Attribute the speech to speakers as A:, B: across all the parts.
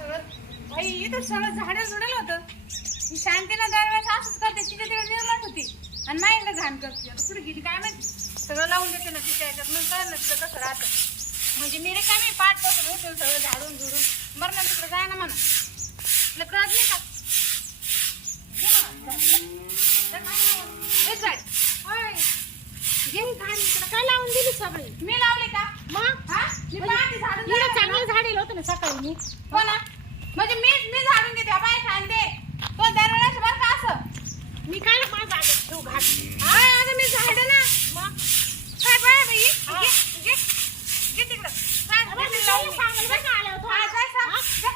A: सगळं बाई इथं सगळं झाडं झुडलं होतं. ही शांतीला दरवेळेस असंच करते तिच्या तिकडे निर्माण होती. आणि माझ्याकडे घाण करते. आता कुठे गेली? काय माहिती? सगळं लावून देते ना तिच्या याच्यात. मग काय नसलं कसं राहतं? म्हणजे मी रे काय मी पाठ बसून उठून सगळं झाडून झुडून बरं ना तिकडे जाय ना म्हणा. तुला कळत नाही का?
B: काय लावून दिली सगळी
A: मी लावले का?
B: मग?
A: हा मी पहाटे झाडून
B: इकडं
A: लावले.
B: चांगलं झाडेल होतं ना सकाळी मी
A: हो ना म्हणजे मी मी झाडून घेते बाय शांते तो दरवेळेस बरं का असं
B: मी काय माझा आगत ठेवू घाट
A: हा आता मी झाड ना
B: मग
A: काय बाय बाई. घे घे घे तिकडं सांग
B: अरे,
A: घे
B: मी
A: लावून
B: त्याला
A: दे.
B: सांगेल बरं का आल्यावर
A: हा,
B: थोडं.
A: जाय सांग. जा.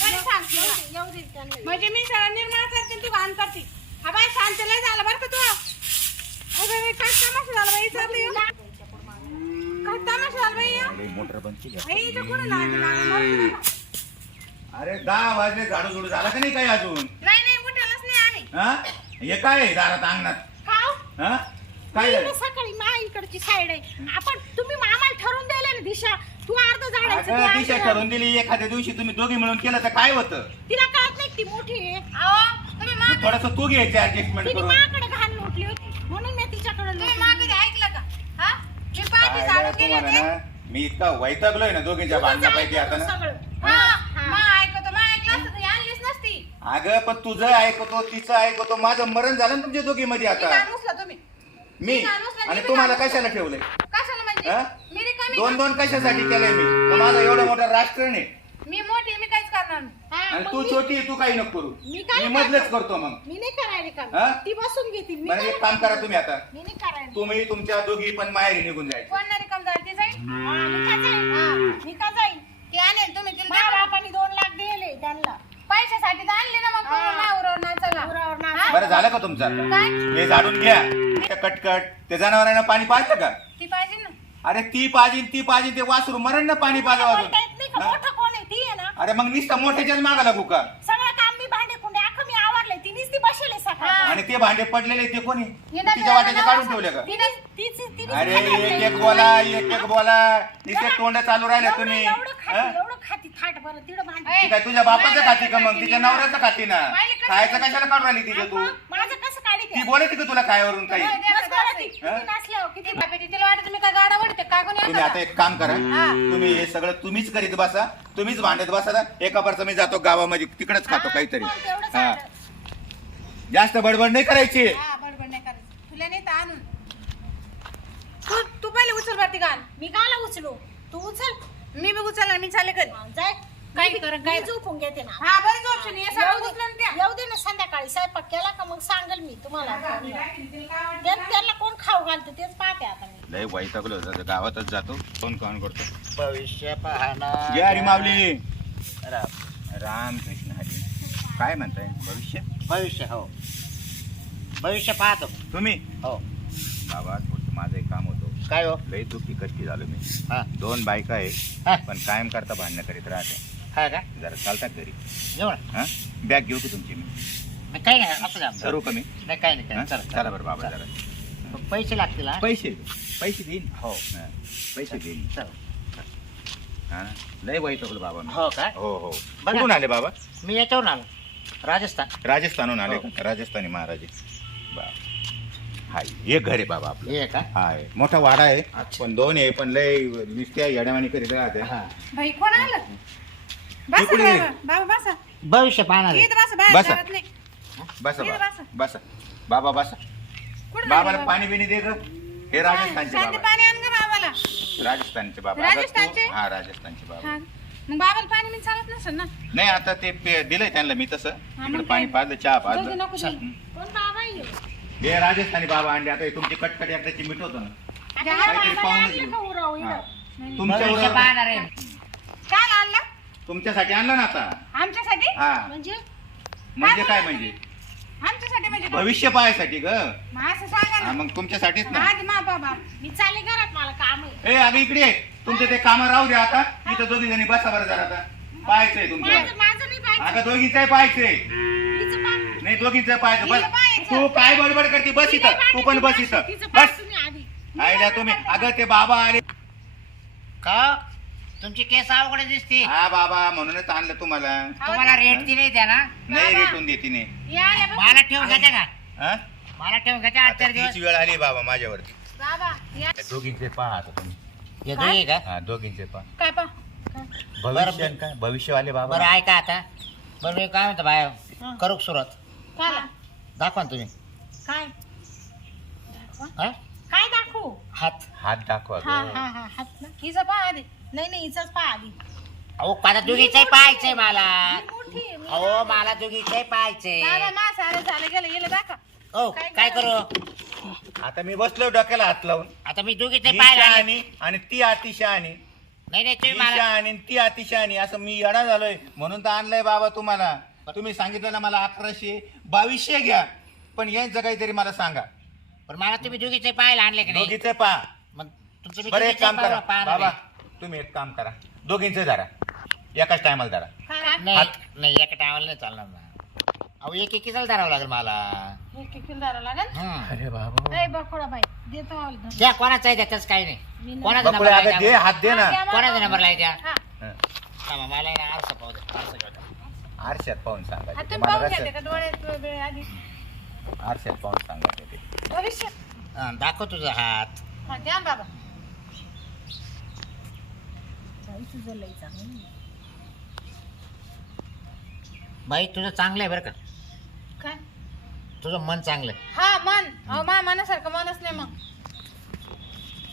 A: बरं सांग
B: येऊ
A: तिला.
B: दे, येऊ दे त्यांना.
A: म्हणजे मी सगळं निर्माण करते तू घाण करते हा बाय शांत लय झालं बरं का तू अगं बाई, काय तमाशा झाला बाई इथं आपलं हे? काय तमाशा झाला बाई हे?
C: मोटर बंद केली. अरे दहा वाजले झाडू झुडू झाला का नाही काही अजून?
A: नाही नाही उठायलाच नाही आम्ही.
C: हा? हे काय आहे दारात अंगणात?
B: खाऊ?
C: हा? काय झालं?
B: सकाळी मा इकडची साईड आहे. आपण तुम्ही आम्हाला ठरवून द्यायला ना दिशा. तू अर्ध झाडायचं
C: अगं
B: तू
C: दिशा
B: अर्धं.
C: ठरवून दिली. एखाद्या दिवशी तुम्ही दोघी मिळून केलं तर काय होतं?
B: तिला कळत नाही ती मोठी आहे.
A: अहो तुम्ही मा
C: थोडस तू घ्यायचे ऍडजस्टमेंट
B: तिने
C: करून
B: घाण लोटली होती म्हणून मी तिच्याकडे
A: तुम्ही
B: लोटली.
A: मागे ऐकलं का हा
C: तुम्हाला ना? मी इतका वैतागलोय ना दोघींच्या भांडणापैकी आता ना.
B: सगळं.
A: हा
B: हा.
A: मा ऐकतो मा ऐकलं असतं तर ही आणलीच नसती.
C: अगं पण तुझं ऐकतो तिचं ऐकतो माझं मरण झालं ना तुमच्या दोघीमध्ये आता.
A: घाण उचला तुम्ही.
C: मी?
A: उचला,
C: आणि
A: मी
C: तुम्हाला कशाला ठेवलंय?
A: कशाला म्हणजे? मी रिकामी
C: दोन? दोन कशासाठी केलंय मी? तर माझं एवढं मोठं राष्ट्र नाही.
A: मी मोठी मी काहीच करणार नाही.
B: हा,
C: आणि तू छोटी आहे, तू काही नको करू.
B: मी काय
C: मी मधलंच करतो मग.
B: मी नाही करायला काम
C: हा?
B: ती बसून घेतील मी
C: म्हणजे
B: काय
C: एक काम करा तुम्ही आता.
B: मी नाही करायला
C: तुम्ही तुमच्या दोघी पण माहेरी निघून जायचं.
A: कोण नाही रिकाम झाली ती जाईल
B: हा, मी का जाईन. हा, मी का जाईन.
A: ती आणेल तुम्ही तिला
B: माझ्या
A: द्या.
B: बापाने दोन लाख दिले त्यांना.
A: पैशासाठी तर आणले ना मग
B: हा. उरावर.
A: हा?
C: बरं झालं का तुमचं? आता
A: काय?
C: हे झाडून घ्या. ते कटकट. ते जनावरांना पाणी पाजलं का?
A: ती पाहिजे ना.
C: अरे ती पाजीन ती पाजीन ते वासरू मरण ना पाणी
B: बोलता येत नाही का? मोठं ना
C: अरे मग नुसतं मोठ्याच्याच मागा लागू का?
B: सगळं काम मी भांडे कुंडे अख्खं मी आवरले ती बसेल सकाळ.
A: हा.
C: आणि ते भांडे पडलेले ते कोणी? तिच्या वाट्याचे काढून ठेवले का?
B: तिने तीच तिने
C: अरे एक एक बोला एक एक बोला. नुसते तोंड चालू राहिले तुम्ही.
B: एवढं खाती
C: हा?
B: एवढं खाती थाट बरं तिकडं भांडे.
A: ए,
C: ती काय तुझ्या बापाचं खाती का मग? तिच्या
A: ना.
C: नवऱ्याचं खाती ना? खायचं कशाला काढून राहिली तिथे तू?
B: माझं कसं काढी
C: ती बोलते का तुला खायावरून काही?
B: बस बरं ती.
C: हा?
B: किती नाचल्यावर किती
A: किती बापे तिला वाटत तुम्ही काय गाडा वडते काय कोणी
C: तुम्ही आता एक काम करा.
A: हा.
C: तुम्ही हे सगळं तुम्हीच करीत बसा. तुम्हीच भांडत बसा. ना. एका परचं मी जातो गावामध्ये तिकडेच खातो काहीतरी.
B: तेवढंच
C: हा. जास्त बडबड नाही करायची.
A: हा बडबड नाही करायचं. तुला नाही तर आणून. तू तू पहिले उचल बरं ती गाण.
B: मी गाला उचलो. तू उचल.
A: मी बी उचलणार मी चाले कधी?
B: जाय.
A: काय
B: मी-
A: करा,
B: मी
A: काय?
B: झोपून घेते ना.
A: हा बरेच ऑप्शन
B: येऊ
A: सगळं
B: दे
A: उचलून द्या.
B: येऊ दे ना संध्याकाळी. स्वयंपाक केला का मग सांगल मी तुम्हाला.
A: तिला काय वाटतं?
B: त्यात त्यांना कोण खाऊ घालतं तेच पाहते आता मी
C: लय वैतागलो होतं. गावातच जातो फोन कॉन करतो.
D: भविष्य पाहना
C: जय हरी माऊली.
D: राम.
C: कृष्ण हरी. काय म्हणताय? भविष्य?
D: भविष्य हो. भविष्य पाहतो.
C: तुम्ही?
D: हो.
C: बाबा थोडं माझं एक काम होतं.
D: काय हो?
C: लय दुःखी कष्टी झालो मी.
D: हा.
C: दोन बायका आहे
D: हा.
C: पण कायम करता भांडणं करीत राहते.
D: हा का?
C: जरा चालतात घरी.
D: ना
C: हा? बॅग घेऊ की तुमची मी?
D: नाही, काही नाही असं द्या
C: करू कमी
D: नाही काही नाही? काही नाही.
C: चला. बरं बाबा
D: चला.
C: जरा.
D: पैसे लागतील हा?
C: पैसे? पैसे देईन.
D: हो
C: पैसे देईन.
D: चल.
C: हा? लय वैतागलो बाबा. मी
D: हो काय
C: हो हो.
D: बघा.
C: कुठून आले बाबा?
D: मी याच्यावरून आलो. राजस्थान.
C: राजस्थानहून आले
D: हो.
C: का? राजस्थानी महाराजे. बा हाय हे घर आहे बाबा आपलं.
D: हे का?
C: हाय. मोठा वाडा आहे.
D: अच्छा.
C: पण दोन आहे पण लय नुसत्या येड्यावानी करीत राहते.
D: हा.
A: भाई कोण आलं? बसा
C: कुठे
A: बाबा. बाबा बसा.
D: भविष्य पाहणार आहे.
A: इथं बसा बाहेर
C: बसा.
A: जात नाही.
C: बसा बाबा.
A: बसा.
C: बाबा बसा.
A: कुठं
C: बाबाला पाणी बिणी दे ग. हे राजस्थानचे
A: शांती
C: बाबा.
A: पाणी आण ग बाबाला.
C: राजस्थानचे बाबा. तू-
A: राजस्थानचे?
C: हा राजस्थानचे बाबा.
A: हा. मग बाबाला पाणी मी चालत नसेल ना?
C: नाही आता ते पे- दिलंय त्यांना मी तसं. इकडे पाणी
A: काय?
C: पाजलं चहा
A: जाऊ दे,
C: पाजलं.
A: नको देऊ.
B: कोण बाबा येऊ
C: हे राजस्थानी बाबा अंडे आता हे तुमची कटकट एकदाची मिठ होतं ना.
B: आता
A: काहीतरी
B: या बाबाला
C: पाहूनच
B: आणलं
C: येऊ.
B: का उराव
C: हा.
B: इकडं?
C: तुमच्या
D: पाहणार आहे.
A: काय आणलं?
C: तुमच्यासाठी आणलं ना आता.
A: आमच्यासाठी?
C: हा.
B: म्हणजे?
C: म्हणजे काय म्हणजे?
A: आमच्यासाठी म्हणजे काय?
C: भविष्य पाहायसाठी ग.
A: मग असं सांगा ना.
C: मग तुमच्यासाठीच ना.
A: आधी मा बाबा.
B: मी चालले घरात मला काम आहे.
C: ए अगं इकडे ये. तुमचं ते काम राहू द्या आता. इथं दोघी जणी बसा बरं जरा आता. पाहायचंय तुमचं
B: माझं माझं नाही पाहिजे
C: अगं दोघींचंही पाहायचंय.
B: तिचं.
C: नाही दोघींचं पाहायचं. बस.
A: पाहायचं.
C: तू काय बडबड करते? बस
B: तिला
C: इथं. तू पण
B: तिचं
C: बस इथं.
B: तिचं
C: बस.
B: तुम्ही आधी.
C: आयला तुम्ही. अगं ते बाबा आले.
D: का? तुमची केस अवघड दिसते.
C: हा बाबा म्हणूनच आणलं तुम्हाला.
D: तुम्हाला रेट ती नाही द्या ना
C: नाही
A: बाबा.
C: रेटून देते नाही
A: या आल्यापासून-
D: मला ठेवून घ्यायचा का?
C: हा?
D: मला ठेवून घ्यायचा आठ
C: आता
D: चार दिवस.
C: तीच वेळ आली बाबा माझ्यावरती.
A: बाबा या.
C: त्या दोघींचे पहा आता तुम्ही.
D: हे दोघी का?
C: हा दोघींचे पहा.
A: काय पा
C: भविष्य आणि काय? भविष्यवाले बाबा.
D: बरं ऐका आता. बरं मी काय म्हणतो बाय करू का सुरुवात.
B: काय?
D: दाखवा ना तुम्ही.
B: काय?
D: हा?
B: काय दाखवू?
D: हात.
C: हात दाखवा
B: हा
C: गं.
B: हात ना.
A: हिचं पा आधी.
B: नाही नाही हिचाच पहा आधी.
D: अहो पाहायचंय मला.
B: ही मोठी आहे, मी
D: अहो मला दोघीचंही पाहायचंय.
A: दादा मा सारं झालं गेलं गेलं दाखवा.
D: हो
A: काय
D: काय करू?
C: आता मी बसलो डोक्याला हात लावून.
D: आता मी दोघीचंही
C: ही
D: पाहायला आले.
C: शहाणी आणि ती अतिशहाणी.
D: नाही नाही तुम्ही मला
C: शहाणी आणि ती अतिशहाणी. असं मी येडा झालोय. म्हणून तर आणलंय बाबा तुम्हाला. तुम्ही सांगितलं ना मला अकराशे बावीसशे घ्या. पण यांचं काहीतरी मला सांगा.
D: पण मला तुम्ही दोघीचंही पाहायला आणले की नाही?
C: दोघीचं पहा.
D: मग तुमचं मी
C: बरं एक
D: दोघीचंही
C: काम करा. बाबा. तुम्ही एक काम करा. दोघींचं धरा. एकाच टायमाला धरा.
D: नाही. नाही एका टायमाला नाही चालणार ना. अहो एक एकीचाच धरावं लागेल मला.
A: एक एक किलो लागेल?
D: हं.
C: अरे बाबा.
B: ए बकोडा बाई देतो आवाज धर.
D: द्या कोणाचा आहे त्याच काही नाही.
B: मी नाही.
D: कोणाचा
C: बकुळे
D: नंबर
C: आता दे हात दे ना.
A: हा.
D: कोणाचा नंबर आहे द्या
A: हा.
C: हं.
D: थांबा, मला आहे ना आरसा पाहू द्या आरसा घेऊ द्या.
C: आरशात पाहून
A: हा, तुम्ही घेते का डोळ्यात वेळ आधी?
C: आरशात पाहून सांगा ते
A: भविष्य
D: हं, दाखव तुझा हात.
A: हा द्या ना बाबा
B: बाई, तुझं लई चांगलं आहे.
D: बाई तुझं चांगलं आहे बरं का
A: काय
D: तुझं मन चांगलं आहे
A: हा मन अहो मा मनासारखं मनच नाही मग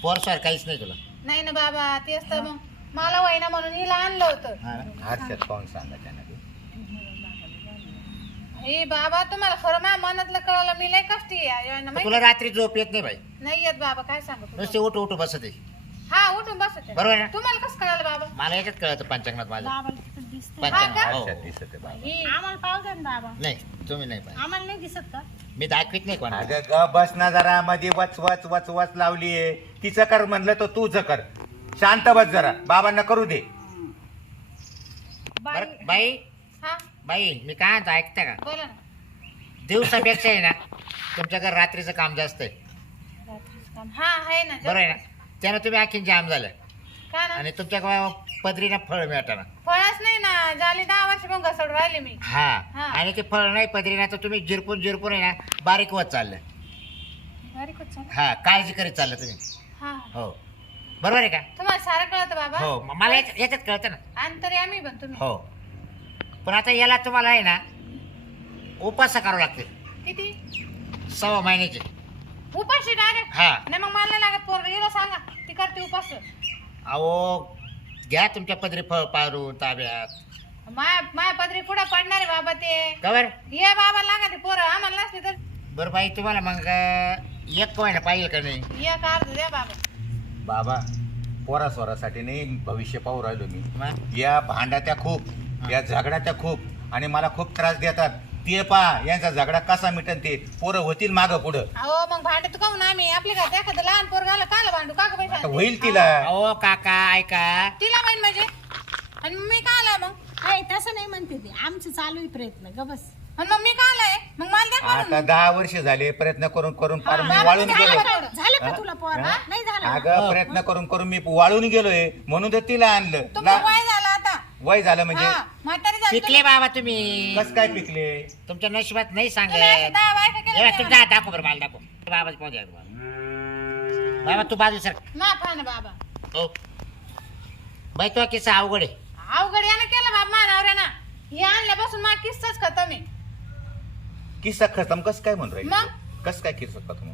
D: पोरस्वार काहीच नाही तुला
A: नाही ना बाबा तेच तर मग मला वहिना म्हणून हिला आणलं होतं
D: हा ना?
C: पाहून सांगा त्यांना ते.
A: हे बाबा तुम्हाला खरं माझ्या मनातलं कळलं मी लय कष्टी आहे माहिती-
D: तुला रात्री झोप येत नाही बाई
A: नाही येत बाबा काय सांगू
D: नुसते
A: तुम्हाला?
D: उठ उठ बसत आहे.
A: हा उठून बसत.
D: बरोबर आहे ना?
A: तुम्हाला कसं कळालं बाबा?
D: मला याच्यात कळतं पंचांगणात माझं.
B: बाबाला तिथं?
D: हो.
C: दिसत आहे बाबा.
A: ही
B: आम्हाला पाहू द्या ना बाबा.
D: नाही तुम्ही नाही पाहिजे
B: आम्हाला नाही दिसत का?
D: मी दाखवीत नाही कोणाला.
C: अगं ग बस ना जरा. मध्ये वच वच वच वच लावलीये तिचं कर म्हणलं तर तूच कर. शांत बस जरा. बाबांना करू दे.
A: बाई.
D: बरं बाई.
A: हा?
D: बाई मी काय म्हणतो ऐकता का?
A: बोला ना.
D: दिवसापेक्षा आहे ना तुमच्याकडे रात्रीचं काम जास्त आहे.
A: रात्रीचं काम. हा आहे ना
D: बरोबर आहे ना? त्यानं तुम्ही आणखीन जाम झालं
A: का ना?
D: आणि तुमच्या पदरीनं फळ मिळताना.
A: फळच नाही ना. झाली दहा वर्ष मग घसड राहिले मी.
D: हा.
A: हा.
D: आणि ते फळ नाही पदरीनं तर तुम्ही जिरपून जिरपून आहे ना बारीक होत चाललं
A: बारीक.
D: हा काळजी करीत चाललं तुम्ही.
A: हा.
D: हो. बरोबर आहे का?
A: तुम्हाला सारं कळतं बाबा?
D: हो. म- मला याच्यात याच्यात कळतं ना.
A: अंतरी आम्ही पण तुम्ही.
D: हो. पण आता याला तुम्हाला आहे ना उपास करावं लागते
A: किती?
D: सव्वा महिन्याचे.
A: उपाशी डायरेक्ट
D: हा.
A: नाही मग मला नाही लागत पोरग. हिला सांगा. ती करते उपास.
D: अहो घ्या तुमच्या पदरी फळ पारून ताब्यात.
A: माया माया पदरी पुढे पडणार आहे बाबा ते?
D: कवर
A: ये बाबा लागा ते पोरं. आम्हाला नसले तर.
D: बरं बाई तुम्हाला मग अं, एक महिना पाहिजे का नाही?
A: ये का अर्ध द्या बाबा.
C: बाबा पोरा स्वरासाठी नाही भविष्य पाहू राहिलो मी.
D: मग
C: या भांड्यात्या खूप या झगड्यात्या खूप आणि मला खूप त्रास देतात. ते पहा यांचा झगडा कसा मिटन ते पोरं होतील माग पुढं.
A: अहो मग भांडे तू काहून आम्ही? आपल्या घरात एखादं लहान पोरग आलं काला भांडू का गं बाई
C: आता
A: शांती?
C: होईल तिला.
D: अहो काका ऐका.
A: तिला माहीत म्हणजे. आणि मी का आला मग?
B: नाही तसं नाही म्हणते ते. आमचं चालू आहे प्रयत्न ग बस.
A: आणि मग मी का आलाय मग मला द्या
C: आता. दहा वर्ष झाले प्रयत्न करून करून फार मी वाळून
A: झालं
C: गेलो
A: का?
B: झालं का? तुला पोर? नाही झालं. ना?
C: अगं प्रयत्न करून करून मी वाळून गेलोय. म्हणून तर तिला आणलं.
A: तुमचं
C: ला-
A: वय झालं आता
C: वय झालं म्हणजे
A: हा म्हातारी झाली
D: शिकले बाबा तुम्ही.
C: कस काय पिकले?
D: तुमच्या नशिबात नाही सांगत.
A: तुम्ही अशा दहा बायका केल्या
D: हे दाखव बरं मला दाखव. पाहू द्या बाबा तू बाजू सर.
A: ना बाबा.
D: हो. बाई तो किस्सा अवघड आहे.
A: अवघड यानं केलं बाबा मानावऱ्यानं हे आणल्यापासून मा किस्साच खतम आहे.
C: किस्सा खतम कस काय म्हणून राहील?
A: मग?
C: कस काय किस्सा खतम?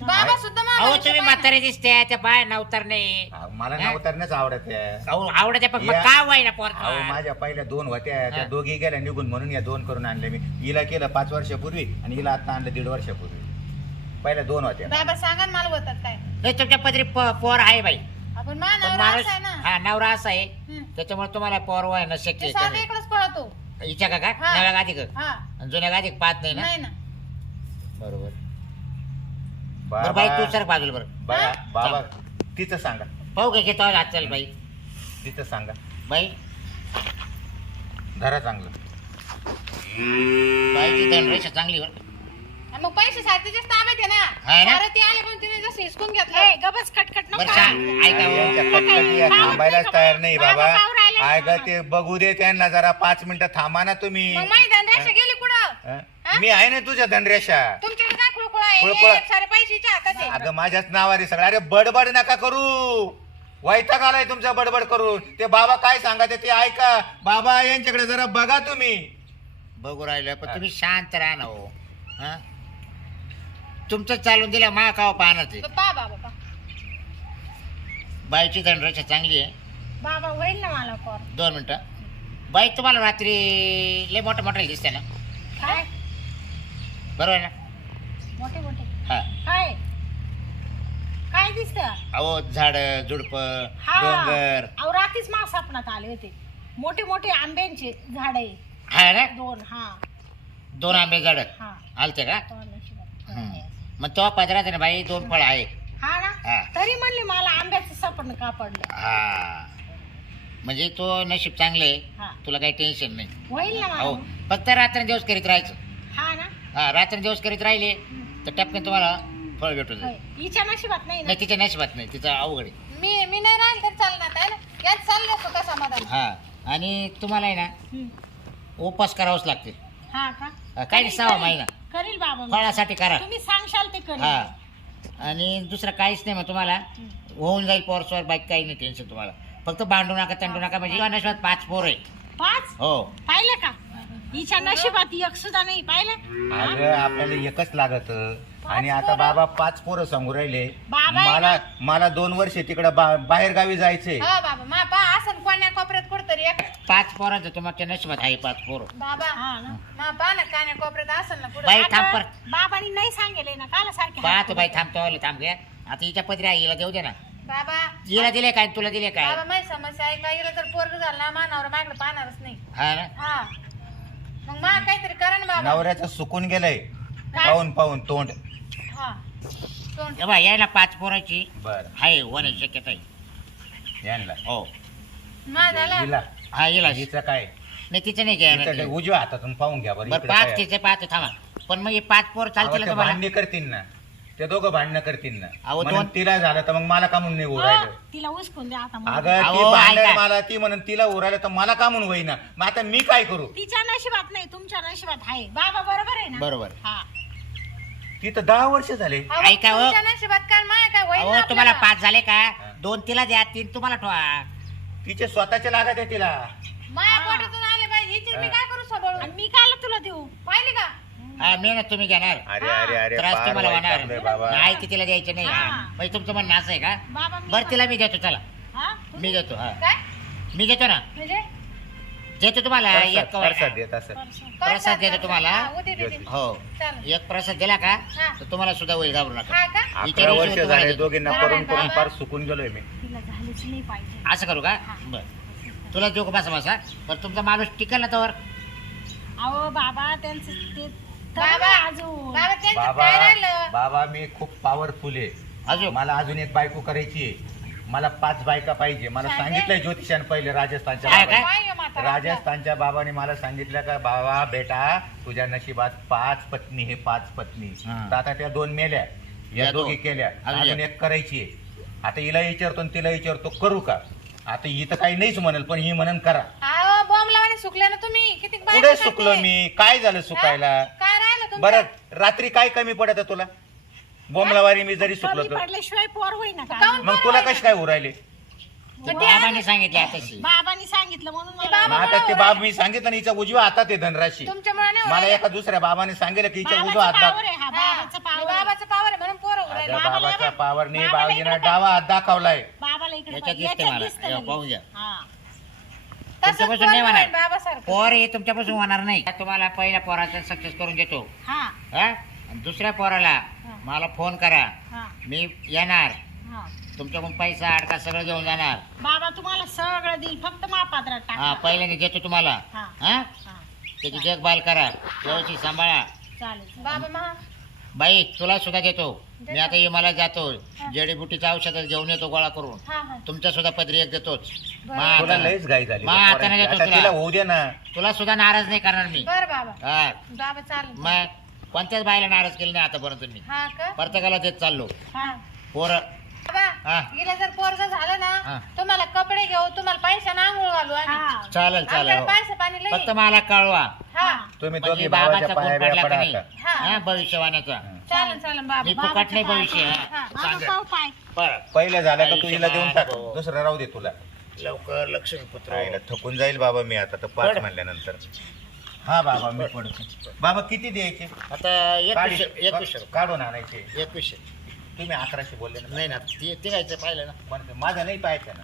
A: बाबा सुद्धा
D: अहो तुम्ही म्हातारे दिसते त्या बाय नवतर नाही
C: हा, मला
D: हा?
C: नवतारण्याच आवडत आहे.
D: अहो आवडते पण
C: या-
D: का वाय ना पोर
C: अहो माझ्या पहिल्या दोन होत्या. त्या
D: हा.
C: दोघी गेल्या निघून म्हणून या दोन करून आणले मी. हिला केलं पाच वर्षापूर्वी आणि हिला आता आणलं दीड वर्षापूर्वी. पहिल्या दोन होत्या.
A: बाबा सांगा ना मला होतात काय?
D: तुमच्या पदरी प- पोर आहे बाई.
A: आपण
D: पण
A: मानावर
D: माणूस
A: आहे ना.
D: हा नवरा असा आहे.
A: हं.
D: त्याच्यामुळे तुम्हाला पोर वाय ना शक्य
A: ते
D: आहे.
A: इकडंच पळतो.
D: हिच्या का का?
A: हा.
D: नव्या गादी का
A: हा.
D: आणि जुन्या गादी पाहत नाही ना?
A: नाही ना.
D: बरोबर. बरं बाई तू सर बाजूला बरं.
C: बाबा? बाबा तिचं सांगा.
D: पाहू का घेतो हात चल बाई?
C: तिचं सांगा.
D: बाई?
C: धरा चांगलं.
D: बाईची धनरेषा चांगली बरं
A: आणि मग पैसे सारथीच्याच ताब्यात आहे ना.
D: ना?
A: सारथी आले पण तिने जसं हिसकून
B: ए,
A: घेतलं
B: गबस कटकट नको
D: बरं
B: करू.
D: सांग ऐका
C: अरे, यांच्या
D: हो.
C: कटकटी या
B: पाहत नाही
C: थांबायलाच तयार? नाही
B: बाबा
C: का
B: बाबा.
C: ते बघू दे त्यांना जरा पाच मिनिटं थांबा ना तुम्ही.
A: मग धनरेषा गेली कुठं?
C: मी आहे ना तुझ्या धनरेषा.
A: तुमच्याकडे काय खुळखुळ आहे?
C: खुळखुळ.
A: सारे पैशाच्या हातात आहे.
C: अगं माझ्याच नावारी सगळं. अरे बडबड नका करू. वैताग आलाय तुमचा बडबड करून. ते बाबा काय सांगा ते ऐका. बाबा यांच्याकडे जरा बघा तुम्ही.
D: बघू राहिलं पण तुम्ही शांत राहा ना हो. हा? तुमचं चालून दिलं मा काव पाहणार ते.
A: पा बाबा पा
D: बाईची चांगली आहे.
B: बाबा होईल ना मला कॉल
D: दोन मिनिटं. बाई तुम्हाला रात्री लय मोठं मोठं दिसते ना.
B: काय?
D: बरोबर ना?
B: मोठे मोठे.
D: हा.
B: काय? काय दिसत?
D: अहो झाड झुडप डोंगर.
B: अहो रात्रीच मा सापणात आले होते. मोठे मोठे आंब्यांचे झाड आहे
D: हा ना?
B: दोन हा.
D: दोन आंबे झाड.
B: हा.
D: आलते का?
B: तो नशिबात.
D: हम्म. मग तो पदरात ना बाई? दोन फळ आहे
B: हा ना. तरी म्हणली मला आंब्याचं सपन का पडलं?
D: हा. म्हणजे तो नशीब चांगले
B: हा.
D: तुला काही टेन्शन नाही.
B: होईल ना
D: हो
B: मला
D: फक्त रात्र दिवस करीत राहायचं.
B: हा ना?
D: हा रात्र दिवस करीत राहिले. तर टपकन तुम्हाला फळ भेटून
B: होय.
D: जाईल
B: हिच्या नशिबात नाही ना.
D: नाही तिच्या नशिबात नाही. तिचं अवघड आहे.
A: मी मी नाही राहील तर चालणार आहे ना? यात चाललं सुका समाधान?
D: हा. आणि तुम्हाला आहे ना
B: हम्म.
D: उपास करावाच लागते.
B: हा का?
D: हा, काही नाही, सहा महिना.
B: करील बाबा मी.
D: फळासाठी करा.
B: तुम्ही सांगशाल ते करील.
D: हा. आणि दुसरं काहीच नाही मग तुम्हाला. होऊन जाईल पोरसवर बाईक काही नाही टेन्शन तुम्हाला. फक्त भांडू नका तंडू नका म्हणजे या नशिबात पाच पोर आहे
B: पाच?
D: हो.
B: पाहिलं का? हिच्या नशिबात एक सुद्धा नाही पाहिलं?
C: अगं आपल्याला एकच लागत. आणि आता बाबा पाच पोरं सांगू राहिले.
B: बाबा आहे
C: मला मला दोन वर्ष तिकडं बाहेर गावी जायचे
A: हो बाबा मा पा असं कोण्या कोपऱ्यात कुठतरी एक
D: पाच पोरांचं तुमच्या नशिबात आहे पाच पोर.
A: बाबा
B: हा ना.
A: मा पा ना कान्या कोपऱ्यात असेल ना पुढे
D: बाई थांब
B: आता
D: पर
B: बाबांनी नाही सांगेले ना काला सारखे
D: पाहतो बाई थांबतो आले थांब घ्या. आता हिच्या पत्रिका हिला देऊ दे ना.
A: बाबा
D: हिला दिले काय तुला दिले काय?
A: बाबा माझी समस्या आहे काय जर पोरग झालं ना मानावर माझ्याकडे पाहणारच नाही.
D: हा ना?
A: हा. मग मा काहीतरी करा ना बाबा.
C: नवऱ्याचं सुकून गेलंय. पाहून पाहून तोंड.
A: हा तोंड
D: यायला पाच पोराची.
C: बर.
D: आहे होण्याची शक्यता आहे.
C: यांना?
D: हो.
C: हिला?
D: हा येला
C: हिचं काय?
D: नाही तिचं नाही
C: हिचं ते
D: घ्या
C: उजव्या हातातून पाहून घ्या बरं
D: बरं
C: इकडे
D: पाच
C: काय?
D: तिचे पाच थांबा. पण मग हे पाच पोर
C: अहो,
D: चालतील
C: ते
D: ना तुम्हाला.
C: भांडणी करतील ना. ते दोघं भांडणं करतील ना.
D: अहो,
C: म्हणून
D: दोन-
C: तिला झालं तर मग मला का म्हणून नाही उरायलं
B: तिला उचकून द्या आता मग.
C: अगं ती
D: अहो,
C: भांडण
D: ऐका.
C: मला ती म्हणून तिला उरायलं तर मला का म्हणून होईना. मग आता मी काय करू?
B: तिच्या नशिबात नाही तुमच्या नशिबात आहे. बाबा बरोबर आहे ना?
D: बरोबर.
B: हा.
C: तिथं दहा वर्ष झाले.
A: अहो,
D: ऐका हो.
A: तुमच्या नशिबात काय माय काय होईल
D: अहो
A: ना
D: तुम्हाला
A: आपल्याला?
D: पाच झाले का? दोन तिला द्या तीन तुम्हाला ठेवा.
C: तिचे स्वतःचे लागत आहे तिला.
A: माया पोटातून आले पाहिजे हिची मी काय करू
B: आणि
A: सांभाळून
B: मी काला तुला देऊ?
A: पाहिली का?
D: हा मेहनत तुम्ही घेणार.
C: अरे अरे अरे
D: त्रास
C: फार
D: तुम्हाला
C: वाईट
D: होणार.
C: टाकलंय बाबा.
D: नाही ती तिला द्यायचे नाही.
B: हा.
D: म्हणजे तुमचं म्हणणं असं आहे का?
B: बाबा मी
D: बरं तिला मी देतो चला.
B: हा?
D: मी देतो हा.
A: काय?
D: मी देतो ना?
A: म्हणजे?
D: देतो तुम्हाला
C: प्रसाद
D: एक कवर.
C: प्रसाद देत असत
D: प्रसाद देतो तुम्हाला.
A: हा.
D: हो. एक प्रसाद दिला का
A: हा.
D: तर तुम्हाला सुद्धा होईल घाबरू नका.
A: हा का?
C: अकरा वर्ष झाले. दोघींना करून करून. फार सुकून गेलोय मी.
B: तिला झालीच नाही पाहिजे.
D: असं करू का? बर. तुला जो बसा बसा. पण तुमचा माणूस टिकल ना तर
B: अहो बाबा त्यांचं ते
A: बाबा
B: बाबा अजून?
A: बाबा त्यांचं
C: बाबा
A: काय राहिलं?
C: बाबा मी खूप पॉवरफुल आहे.
D: अजून?
C: मला अजून एक बायको करायची आहे. मला पाच बायका पाहिजे मला
A: सांगे?
C: सांगितलंय ज्योतिषाने पहिले राजस्थानच्या
D: काय
C: बाबाने.
A: काय आहे म्हातारा आपला?
C: राजस्थानच्या बाबाने मला सांगितलं का बाबा बेटा तुझ्या नशिबात पाच पत्नी हे पाच पत्नी
D: हा.
C: तर आता त्या दोन मेल्या या
D: या दोन.
C: दोघी केल्या
D: अजून
C: अजून
D: एक.
C: एक करायची आहे आता हिला विचारतो आणि तिला विचारतो करू का आता ही तर काही नाहीच म्हणेल पण ही म्हणन करा
A: अहो बॉम्ब लावाने सुकले ना तुम्ही किती बायका
C: पुढे
A: करते?
C: सुकलो मी काय झालं सुकायला?
A: काय राहिलं तुमचं?
C: बरं रात्री काय कमी पडत तुला बोंबलावारी मी जरी सुकलो
B: कमी
C: तर
B: पडल्याशिवाय पोर होईना का
A: काहून?
C: मग तुला कशी काय उरायले
D: बाबाने सांगितले आताशी
B: बाबांनी सांगितलं म्हणून
A: ते
B: मला
A: बाबा-
C: मग आता ते बाब मी सांगितलं ना हिच्या उजव्या हातात आहे धनराशी
A: तुमच्यामुळे नाही
C: मला. एका दुसऱ्या बाबाने सांगितलं की हिच्या उजवा
B: बाबाचा
C: हात
B: पावर
C: दाख
B: आहे हा
A: हा,
B: बाबाचा पावर आहे.
A: बाबाचं पावर आहे म्हणून पोरं उरायला
C: माझ्या
B: बाबाला
C: बाबाच्या
B: बघ.
C: पावरने
B: बाबाला
C: बाबाजीनं
B: इकडे
C: डावा हात दाखवलाय
B: बाबाला इकडे
D: याच्यात
B: बघ.
D: दिसते
B: याच्यात
D: मला.
B: दिसतं
D: या,
B: लगेच.
D: पाहून घ्या.
B: हा.
A: तसंच
D: तुमच्यापासून नाही
A: पोरं बाबासारखं
D: हे तुमच्यापासून होणार नाही तुम्हाला पहिल्या पोराचा सक्सेस करून देतो
B: हा
D: हा आणि दुसऱ्या पोराला मला फोन करा.
B: हा.
D: मी येणार.
B: हा.
D: तुमच्याकडून पैसा अडका सगळं घेऊन जाणार.
B: बाबा तुम्हाला सगळं देईल. फक्त महापात्रात
D: हा
B: टाका
D: पहिल्याने देतो तुम्हाला.
B: हा.
D: हा?
B: हा.
D: त्याची देखभाल करा. व्यवस्थित सांभाळा.
B: चालेल
A: बाबा महा
D: बाई तुला सुद्धा देतो. मी आता हिमालयात जातो जडीबुटीचं औषध घेऊन येतो गोळा करून.
A: हा हा.
D: तुमच्या सुद्धा पदरी एक देतोच.
A: बरं.
D: मा
C: तुला
D: आता-
C: लयच घाई झाली.
D: मा आता नाही
C: आता
D: देतो
C: तिला
D: तुला.
C: होऊ दे ना.
D: तुला सुद्धा नाराज नाही करणार मी.
A: बर बाबा.
D: हा.
A: बाबा चालेल.
D: मग कोणत्याच बायला नाराज केलं नाही आतापर्यंत मी.
A: हा का?
D: प्रत्येकाला तेच चाललो.
A: हा.
D: पोरं.
A: बाबा
D: हा.
A: गेलं जर पोरग झालं
D: हा.
A: ना तुम्हाला कपडे घेऊ तुम्हाला पैसा आंघोळ घालू आम्ही.
B: हा.
D: चालेल चालेल.
A: आमच्याकडे
D: हो.
A: पैसे पाणी लई.
D: फक्त मला कळवा.
A: हा.
C: तुम्ही
D: म्हणजे
C: दोघी
D: बाबाचा
C: भावाच्या
D: गुण
C: पाया
D: पडला
C: बिया
D: का
C: पडा
D: नाही?
C: आता.
A: हा.
D: हा, भविष्यवाण्याचा.
A: चालेल चालेल बाबा.
D: मी फुकट नाही भविष्य. हा.
A: हा.
B: पाय.
D: बरं.
C: पहिलं झालं का तू हिला देऊन टाक.
D: भव.
C: दुसरं राहू दे तुला.
D: लवकर लक्ष्मी पुत्र
C: राहिला थकून जाईल बाबा मी आता तर पाच
D: पड.
C: म्हणल्यानंतर. हा बाबा मी पडतो. बाबा किती द्यायचे?
D: आता एकवीसशे एकवीसशे रुपये.
C: काढून आणायचे.
D: एकवीसशे
C: तुम्ही अकराशे बोलले ना.
D: नाही ना ते ते घ्यायचं पाहिलं ना.
C: पण माझं नाही पाहायचं ना.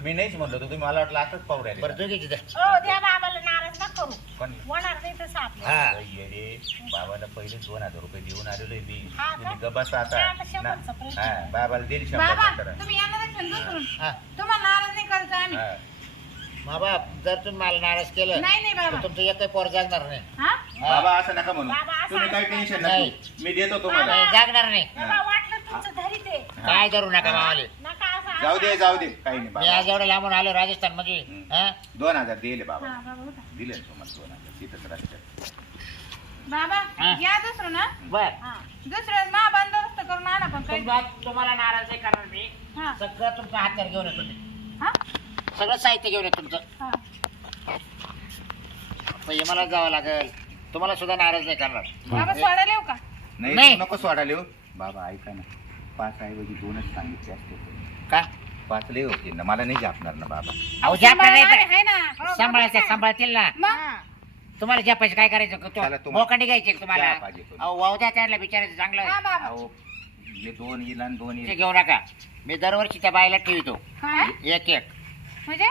C: मी नाहीच म्हणलो होतो तुम्ही मला वाटलं असंच पाहू राहिले.
D: बरं दोघीची द्या.
B: हो द्या बाबाला नाराज ना करू.
C: पण
B: होणार नाही तसं आपलं.
D: हा.
C: येडे बाबाला पहिले दोन हजार रुपये देऊन आलेलो आहे मी.
B: हा का?
C: तुम्ही गबासा आता
B: हा, आता शंभरचा
C: ना-
B: प्रश्न.
C: हा, बाबाला देईल
A: बाबा
C: करा.
A: तुम्ही
D: हा.
A: तुम्हाला नाराज नाही करायचं आम्ही.
C: हा.
D: बाबा जर तुम्ही मला नाराज केलं
A: नाही नाही बाबा.
D: तुमचं एकही पोर जागणार नाही.
A: हा?
D: हा.
C: बाबा असं नका म्हणू.
B: बाबा, असं
C: तुम्ही काही टेन्शन
D: नाही.
C: नका मी देतो तुम्हाला.
D: नाही, जागणार नाही.
B: बाबा वाटलं तुमचं धरी ते.
D: काय करू नका मावाले.
B: नका असं
C: जाऊ दे जाऊ दे. काही नाही
D: मी
C: बाबा.
D: आज एवढं लांबून आलो राजस्थानमध्ये. हा?
C: दोन हजार दिले बाबा.
A: हा, बाबा उठा.
C: दिले ना तुम्हाला दोन हजार. तिथंच राहते.
A: बाबा. या दुसरं ना.
D: बर.
B: हा.
A: दुसरं मा बंदोबस्त करून आणा पण काही.
D: तुम्हाला नाराज नाही करणार मी
A: हा.
D: सगळं तुमचं हातावर घेऊन येतो मी.
A: हा?
D: सगळं साहित्य घेऊन येतो तुमचं.
A: हा.
D: पण हे मला जावं लागेल. तुम्हाला सुद्धा नाराज नाही करणार.
A: बाबा सोडायला येऊ का?
D: नाही.
C: नाही. तू नको सोडाले हो बाबा ऐका ना. पाच ऐवजी दोनच सांगितले असते.
D: का?
C: पाच लय होते ना. मला नाही जापणार ना बाबा.
D: अहो
A: सांभाळणारे आहे ना.
D: सांभाळायचं सांभाळतील ना.
A: मग?
B: हा.
D: तुम्हाला ज्या पैसे काय करायचं
C: तुम्हाला-
D: मोकंडी घ्यायची का तुम्हाला?
C: द्या पाहिजे तुम्ही.
D: अहो वाहू द्या त्यांना विचारायचं चांगलं.
A: हा बाबा.
C: अहो हे दोन येईल आणि दोन
D: ते
C: येईल
D: घेऊ नका. मी दरवर्षी त्या बाईला ठेवतो.
A: काय?
D: एक एक.
A: म्हणजे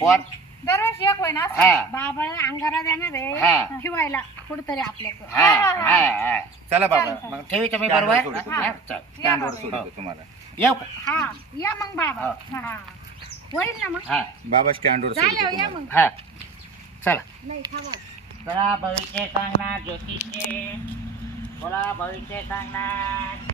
D: पोर.
A: दरवर्षी एक होईना असं?
D: हा.
B: बाबा अंगारा देणार
D: हा.
B: आहे ठेवायला कुठतरी आपल्याकडं.
D: हा हा हा
C: चला बाबा. मग
D: ठेवी तुम्ही
C: स्टँडवर
D: बरोबर?
C: सोडतो.
D: हा, चल.
C: स्टँडवर
A: बाबा.
C: सोडतो तुम्हाला.
D: येऊ का?
B: हा या मग बाबा. हा. होईल ना मग?
D: हा.
C: बाबा स्टँडवर सोडतो
B: झालं या
C: तुम्हाला.
B: मग.
D: हा. चला.
B: नाही थांबा.
D: जरा भविष्य सांगणार ज्योतिषे. बोला भविष्य सांगणार.